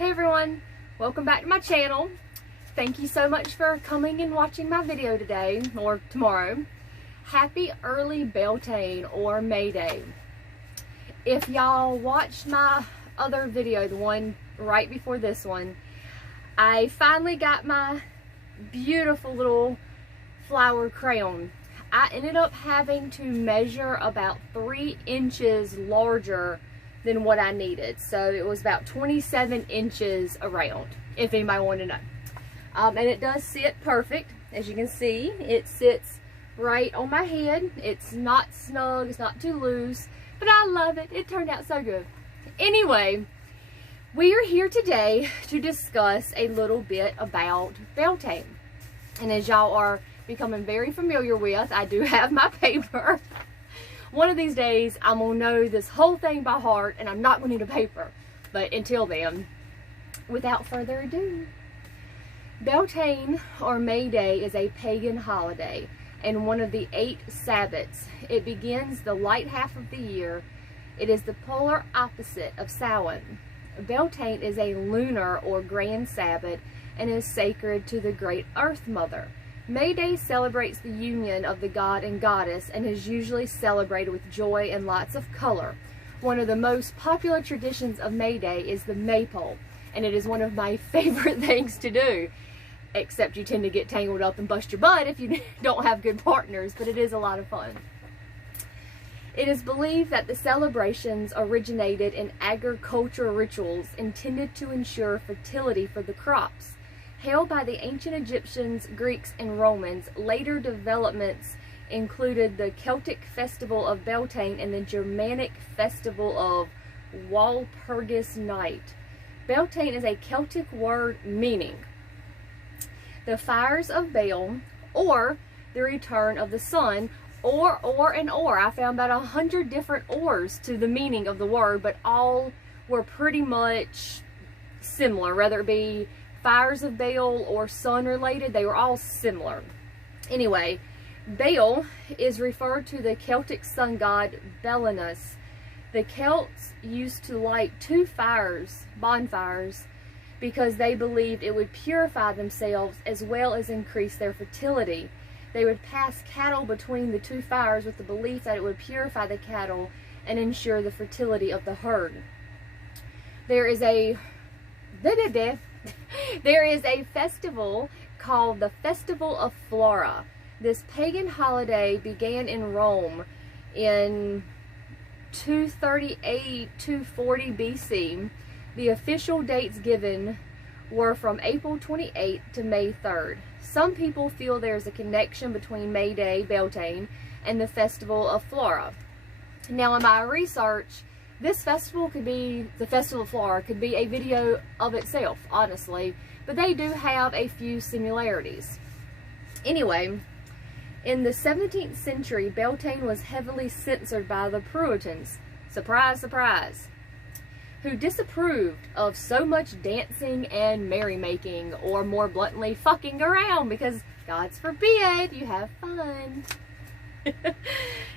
Hey everyone, welcome back to my channel. Thank you so much for coming and watching my video today, or tomorrow. Happy early Beltane or Mayday. If y'all watched my other video, the one right before this one, I finally got my beautiful little flower crayon. I ended up having to measure about 3 inches larger than what I needed. So it was about 27 inches around, if anybody wanted to know. And it does sit perfect. As you can see, it sits right on my head. It's not snug, it's not too loose, but I love it. It turned out so good. Anyway, we are here today to discuss a little bit about Beltane. And as y'all are becoming very familiar with, I do have my paper. One of these days, I'm going to know this whole thing by heart, and I'm not going to need a paper. But until then, without further ado, Beltane or Mayday is a pagan holiday and one of the 8 Sabbats. It begins the light half of the year. It is the polar opposite of Samhain. Beltane is a lunar or grand Sabbath and is sacred to the Great Earth Mother. Mayday celebrates the union of the god and goddess and is usually celebrated with joy and lots of color. One of the most popular traditions of Mayday is the maypole, and it is one of my favorite things to do, except you tend to get tangled up and bust your butt if you don't have good partners, but it is a lot of fun. It is believed that the celebrations originated in agricultural rituals intended to ensure fertility for the crops. Held by the ancient Egyptians, Greeks, and Romans, later developments included the Celtic Festival of Beltane and the Germanic Festival of Walpurgis Night. Beltane is a Celtic word meaning the fires of Baal, or the return of the sun, or. I found about 100 different ors to the meaning of the word, but all were pretty much similar, whether it be fires of Baal or sun related. They were all similar. Anyway, Baal is referred to the Celtic sun god Belenus. The Celts used to light 2 bonfires, because they believed it would purify themselves as well as increase their fertility. They would pass cattle between the 2 fires with the belief that it would purify the cattle and ensure the fertility of the herd. There is a festival called the Festival of Flora. This pagan holiday began in Rome in 240 BC. The official dates given were from April 28th to May 3rd. Some people feel there is a connection between Mayday, Beltane, and the Festival of Flora. Now, in my research, this festival could be, the Festival of Flora could be a video of itself, honestly, but they do have a few similarities. Anyway, in the 17th century, Beltane was heavily censored by the Puritans. Surprise, surprise. Who disapproved of so much dancing and merrymaking, or more bluntly, fucking around, because God's forbid you have fun.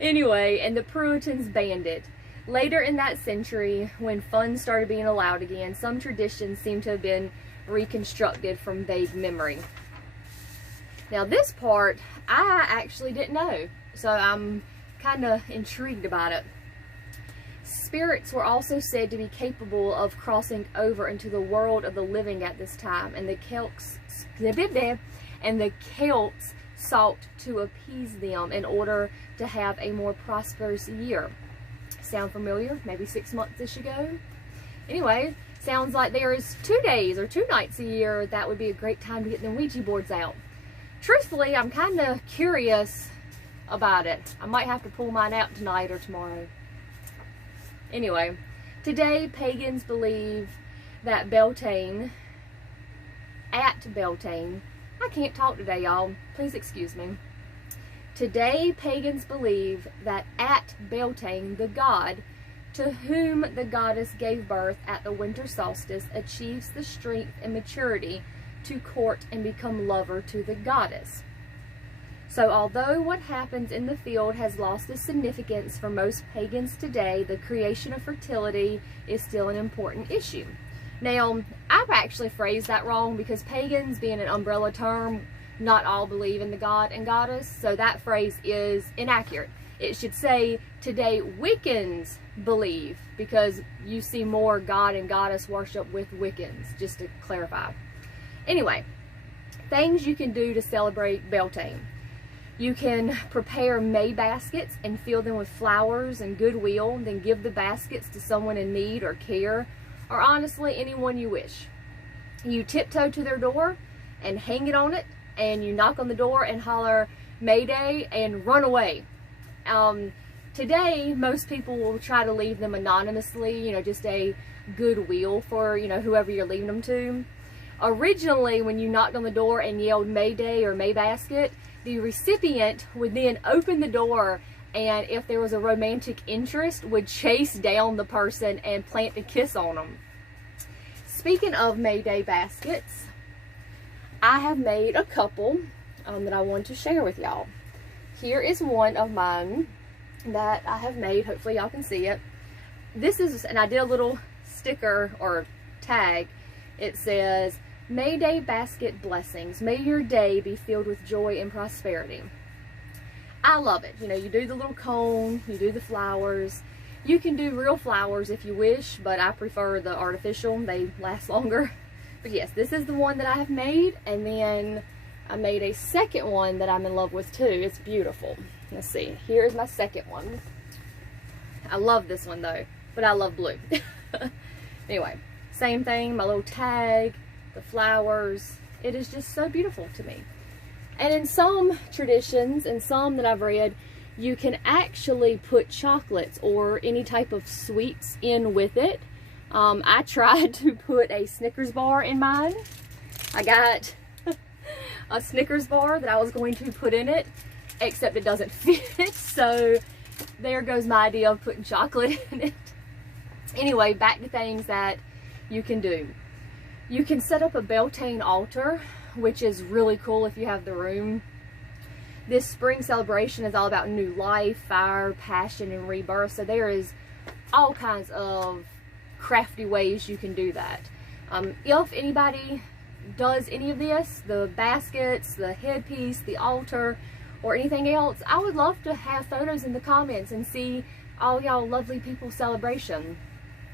Anyway, and the Puritans banned it. Later in that century, when fun started being allowed again, some traditions seem to have been reconstructed from vague memory. Now this part, I actually didn't know, so I'm kind of intrigued about it. Spirits were also said to be capable of crossing over into the world of the living at this time, and the Celts sought to appease them in order to have a more prosperous year. Sound familiar? Maybe 6 months ago? Anyway, sounds like there is 2 days or 2 nights a year that would be a great time to get them Ouija boards out. Truthfully, I'm kind of curious about it. I might have to pull mine out tonight or tomorrow. Anyway, today pagans believe that Beltane, I can't talk today, y'all. Please excuse me. Today, pagans believe that at Beltane, the god, to whom the goddess gave birth at the winter solstice, achieves the strength and maturity to court and become lover to the goddess. So although what happens in the field has lost its significance for most pagans today, the creation of fertility is still an important issue. Now, I've actually phrased that wrong because pagans being an umbrella term, not all believe in the god and goddess, so that phrase is inaccurate. It should say, today Wiccans believe, because you see more god and goddess worship with Wiccans, just to clarify. Anyway, things you can do to celebrate Beltane. You can prepare May baskets and fill them with flowers and goodwill, then give the baskets to someone in need or care, or honestly anyone you wish. You tiptoe to their door and hang it on it, and you knock on the door and holler Mayday and run away. Today, most people will try to leave them anonymously, you know, just a goodwill for, you know, whoever you're leaving them to. Originally, when you knocked on the door and yelled Mayday or May basket, the recipient would then open the door, and if there was a romantic interest, would chase down the person and plant a kiss on them. Speaking of Mayday baskets, I have made a couple that I want to share with y'all. Here is one of mine that I have made. Hopefully y'all can see it. This is, and I did a little sticker or tag. It says, Mayday basket blessings. May your day be filled with joy and prosperity. I love it. You know, you do the little cone, you do the flowers. You can do real flowers if you wish, but I prefer the artificial. They last longer. But yes, this is the one that I have made, and then I made a second one that I'm in love with too. It's beautiful. Let's see. Here is my second one. I love this one though, but I love blue. Anyway, same thing, my little tag, the flowers. It is just so beautiful to me. And in some traditions, and some that I've read, you can actually put chocolates or any type of sweets in with it. I tried to put a Snickers bar in mine. I got a Snickers bar that I was going to put in it, except it doesn't fit, so there goes my idea of putting chocolate in it. Anyway, back to things that you can do. You can set up a Beltane altar, which is really cool if you have the room. This spring celebration is all about new life, fire, passion, and rebirth, so there is all kinds of crafty ways you can do that. If anybody does any of this, the baskets, the headpiece, the altar, or anything else, I would love to have photos in the comments and see all y'all lovely people's celebration.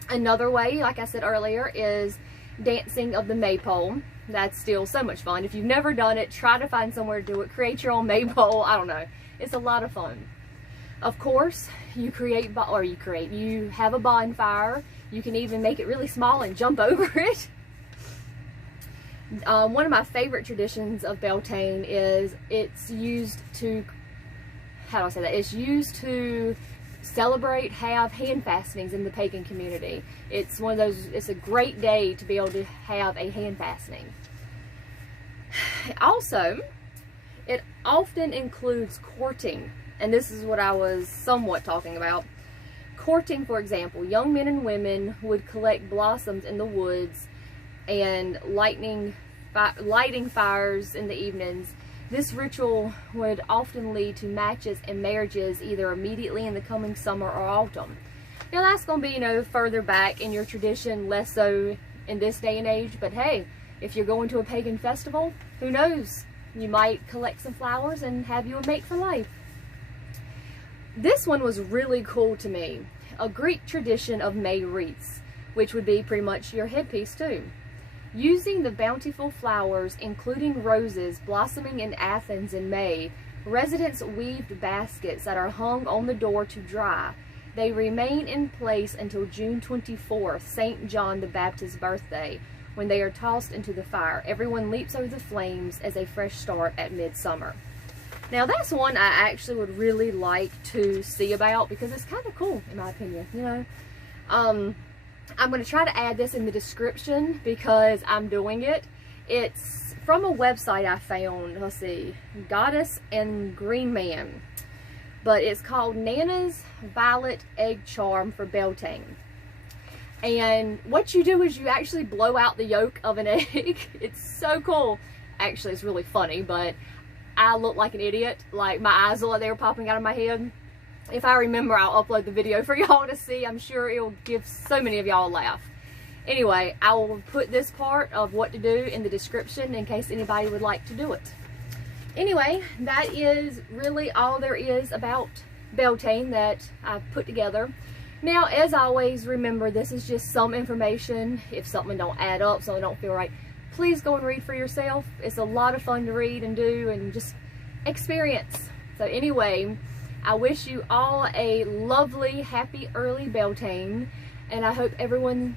Another way, like I said earlier, is dancing of the maypole. That's still so much fun. If you've never done it, try to find somewhere to do it. Create your own maypole. I don't know. It's a lot of fun. Of course, you have a bonfire. You can even make it really small and jump over it. One of my favorite traditions of Beltane is it's used to, it's used to celebrate, have hand fastenings in the pagan community. It's one of those, it's a great day to be able to have a hand fastening. Also, it often includes courting, and this is what I was somewhat talking about. Courting, for example, young men and women would collect blossoms in the woods and lighting fires in the evenings. This ritual would often lead to matches and marriages either immediately in the coming summer or autumn. Now that's going to be, you know, further back in your tradition, less so in this day and age, but hey, if you're going to a pagan festival, who knows? You might collect some flowers and have you a mate for life. This one was really cool to me. A Greek tradition of May wreaths, which would be pretty much your headpiece too. Using the bountiful flowers, including roses, blossoming in Athens in May, residents weaved baskets that are hung on the door to dry. They remain in place until June 24th, St. John the Baptist's birthday, when they are tossed into the fire. Everyone leaps over the flames as a fresh start at midsummer. Now that's one I actually would really like to see about because it's kind of cool in my opinion, you know. I'm going to try to add this in the description because I'm doing it. It's from a website I found, let's see, Goddess and Green Man. But it's called Nana's Violet Egg Charm for Beltane. And what you do is you actually blow out the yolk of an egg. It's so cool. Actually, it's really funny, but I look like an idiot. Like, my eyes look like they were popping out of my head. If I remember, I'll upload the video for y'all to see. I'm sure it'll give so many of y'all a laugh. Anyway, I will put this part of what to do in the description in case anybody would like to do it. Anyway, that is really all there is about Beltane that I've put together. Now, as always, remember this is just some information. If something don't add up, something don't feel right, please go and read for yourself. It's a lot of fun to read and do and just experience. So anyway, I wish you all a lovely, happy early Beltane, and I hope everyone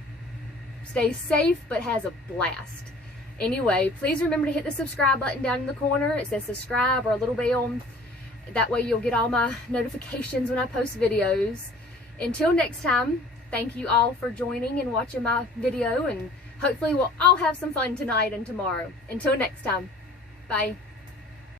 stays safe but has a blast. Anyway, please remember to hit the subscribe button down in the corner. It says subscribe or a little bell. That way you'll get all my notifications when I post videos. Until next time, thank you all for joining and watching my video, and hopefully we'll all have some fun tonight and tomorrow. Until next time, bye.